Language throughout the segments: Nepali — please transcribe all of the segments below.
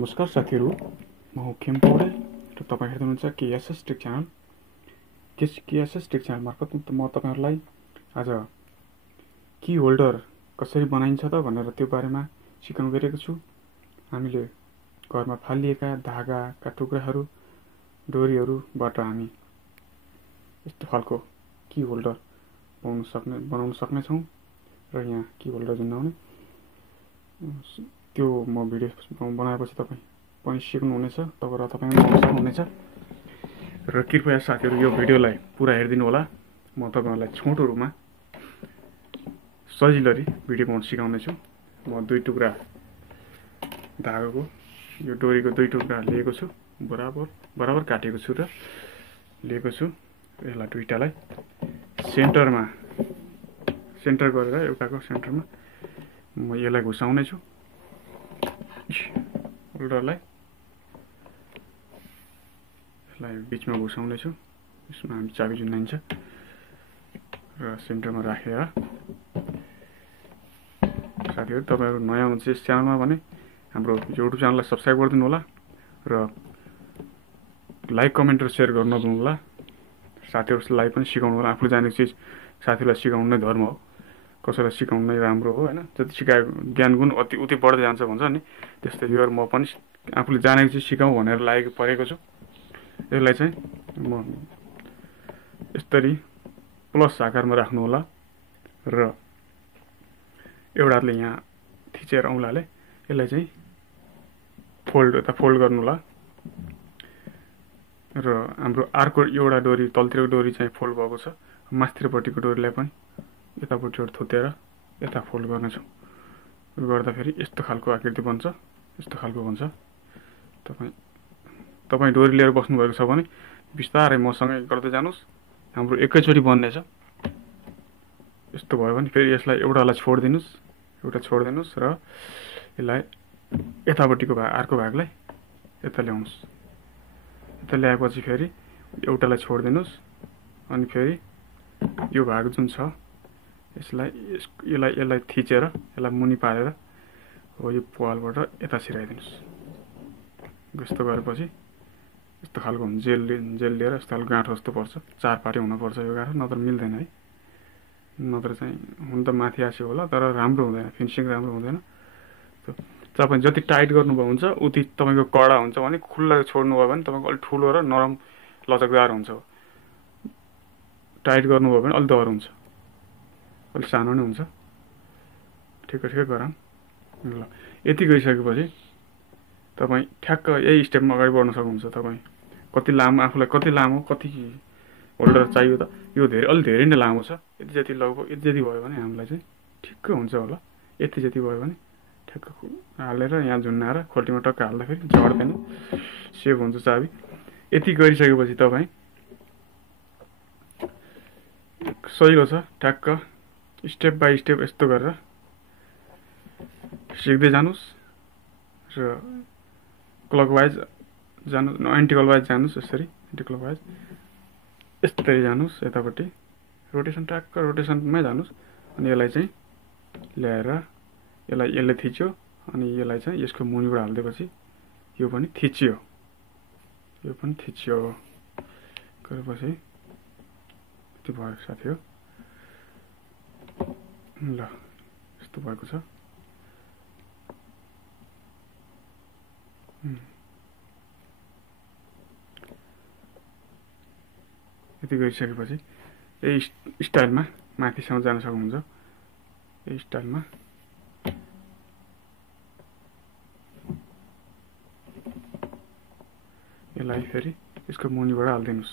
नमस्कार साथीहरू, म हो खेम पौडेल र तपाईँ हेर्दै हुनुहुन्छ KSS tech channel. KSS tech channel मार्फत म तपाईहरुलाई आज की होल्डर कसरी बनाइन्छ त भनेर त्यो बारेमा सिकाउन गइरहेको छु। हामीले घरमा फालिएका धागाका टुक्राहरू, डोरीहरूबाट हामी यस्तो खालको की होल्डर बनाउन सक्नेछौँ र यहाँ की होल्डर जुन त्यो म भिडियो बनाएपछि तपाईँ पनि सिक्नुहुनेछ र तपाईँ पनि सक्नुहुनेछ। र कृपया साथीहरू यो भिडियोलाई पुरा हेरिदिनु होला। म तपाईहरुलाई छोटो रूपमा सजिलरी भिडियो बनाउन सिकाउनेछु। म दुई टुक्रा धागाको यो डोरीको दुई टुक्रा लिएको छु, बराबर काटेको छु र लिएको छु। यसलाई दुईटालाई सेन्टर गरेर एउटाको सेन्टरमा म यसलाई घुसाउने छु। होल्डरलाई यसलाई बीचमा घुसाउने छु। यसमा हामी चाबी जुनाइन्छ र सेन्टरमा राखेर साथीहरु तपाईहरु नयाँ हुनुहुन्छ यस च्यानलमा भने हाम्रो युट्युब च्यानललाई सब्स्क्राइब गरिदिनु होला र लाइक कमेन्ट र शेयर गर्न नभुल्नु होला। साथीहरुलाई पनि सिकाउनु होला। आफूले जानेको चिज साथीलाई सिकाउनु नै धर्म हो। कसैलाई सिकाउनु नै राम्रो हो हैन। जति सिकायो ज्ञान गुण उति बढ्दै जान्छ भन्छ नि। त्यस्तै यो म पनि आफूले जानेको चिज सिकाउँ भनेर लागेको परेको छु। यसलाई चाहिँ म यसरी प्लस आकारमा राख्नु होला र एउटा हातले यहाँ थिचेर औंलाले यसलाई चाहिँ फोल्ड गर्नु होला र हाम्रो अर्को एउटा डोरी तलतिरको डोरी चाहिँ फोल्ड भएको छ। माथितिरपट्टिको डोरीलाई पनि यतापट्टि थुतेर यता फोल्ड गर्नेछौँ। गर्दाखेरि यस्तो खालको आकृति बन्छ, यस्तो खालको बन्छ। तपाईँ डोरी लिएर बस्नु भएको छ भने बिस्तारै मसँगै गर्दै जानुस्। हाम्रो एकैचोटी बन्नेछ। यस्तो भयो भने फेरि यसलाई एउटालाई छोड्दिनुस् र यसलाई यतापट्टिको अर्को भागलाई यता ल्याउनुस्। यता ल्याएपछि फेरि एउटालाई छोड्दिनुस् अनि फेरि यो भाग जुन छ यसलाई थिचेर यसलाई मुनि पारेर हो यो पालबाट यता छिराइदिनुस्। यस्तो गरेपछि यस्तो खालको हुन्छ। जेल लिएर यस्तो खालको गाँठो जस्तो पर्छ। चार पाटे हुनुपर्छ यो गाँठो, नत्र मिल्दैन है। नत्र चाहिँ हुन त माथि आसी होला तर राम्रो हुँदैन, फिनिसिङ राम्रो हुँदैन। तपाईँ जति टाइट गर्नुभयो हुन्छ उति तपाईको कडा हुन्छ भने खुल्ला छोड्नुभयो भने तपाईको अलि ठुलो र नरम लचकदार हुन्छ। टाइट गर्नुभयो भने अलि दर हुन्छ, अलि सानो नै हुन्छ। ठिक गरौँ ल। यति गइसकेपछि तपाईँ ठ्याक्क यही स्टेपमा अगाडि बढ्न सक्नुहुन्छ। तपाईँ कति लामो आफूलाई कति लामो कति होल्डर चाहियो त यो अलि धेरै नै लामो छ। यति जति लगभग यति जति भयो भने हामीलाई चाहिँ ठिक्क हुन्छ होला। यति जति भयो भने ठ्याक्क हालेर यहाँ झुन्नाएर खोल्टीमा टक्क हाल्दाखेरि झर्दैन, सेभ हुन्छ चाबी। यति गरिसकेपछि तपाईँ सजिलो छ। ठ्याक्क स्टेप बाई स्टेप यस्तो गरेर सिक्दै जानुस् र क्लकवाइज जानु, एन्टी क्लकवाइज जानुस्। यसरी एन्टी क्लकवाइज यस्तै जानुस्। यतापट्टि रोटेसन ट्याक्क रोटेसनमै जानुस्। अनि यसलाई चाहिँ ल्याएर यसले थिच्यो अनि यसलाई चाहिँ यसको मुनिबाट हाल्दिएपछि यो पनि थिच्यो गरेपछि यति भयो साथी हो। ल यस्तो भएको छ। यति गरिसकेपछि यही स्टाइलमा माथिसम्म जान सक्नुहुन्छ। यही स्टाइलमा यसलाई फेरि यसको मुनिबाट हाल्दिनुस्।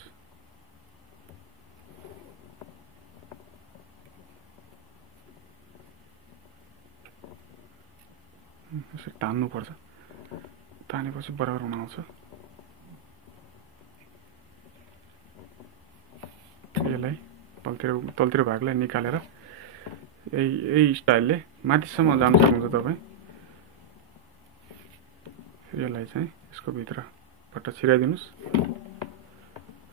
यसरी तान्नुपर्छ। तानेपछि बराबर हुन आउँछ। यसलाई तलतिर भागलाई निकालेर यही स्टाइलले माथिसम्म जान सक्नुहुन्छ तपाईँ। यसलाई चाहिँ यसको भित्रबाट छिराइदिनुस्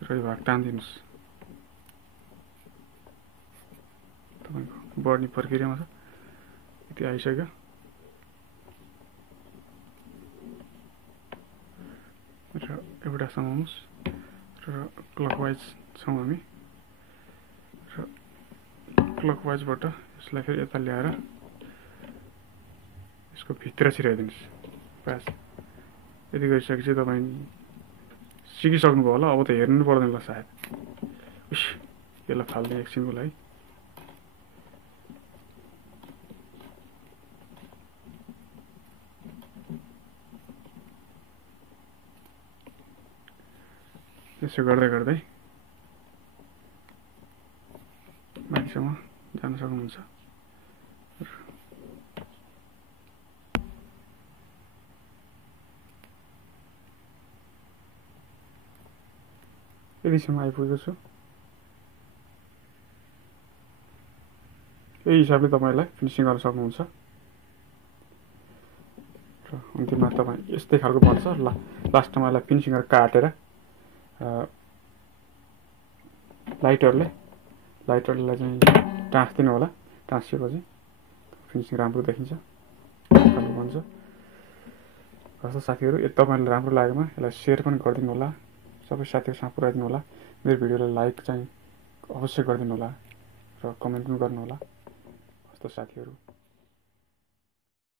र यो भाग तान्दिनुस्। तपाईँको बढ्ने प्रक्रियामा छ। यति आइसक्यो। एउटा समाउनुहोस् र क्लकवाइज छौँ हामी र क्लकवाइजबाट यसलाई फेरि यता ल्याएर यसको भित्र छिराइदिनुहोस् बस। यति गरिसकेपछि तपाईँ सिकिसक्नुभयो होला। अब त हेर्नु पर्दैन होला सायद। यसलाई फाल्दै एकछिनको लागि यसो गर्दै गर्दै माथिसम्म जान सक्नुहुन्छ। यतिसम्म आइपुगेको छु। यही हिसाबले तपाईँलाई फिनिसिङ गर्न सक्नुहुन्छ र अन्तिममा तपाईँ यस्तै खालको बन्छ। लास्टमा यसलाई फिनिसिङ गरेर काटेर लाइटरलाई चाहिँ टाँसिदिनु होला। टाँसिएपछि फिनिसिङ राम्रो देखिन्छ भन्छ। हस् साथीहरू, यदि तपाईँलाई राम्रो लागेमा यसलाई सेयर पनि गरिदिनु होला। सबै साथीहरूसँग पुऱ्याइदिनु होला। मेरो भिडियोलाई लाइक चाहिँ अवश्य गरिदिनु होला र कमेन्ट पनि गर्नु होला। हस् त साथीहरू।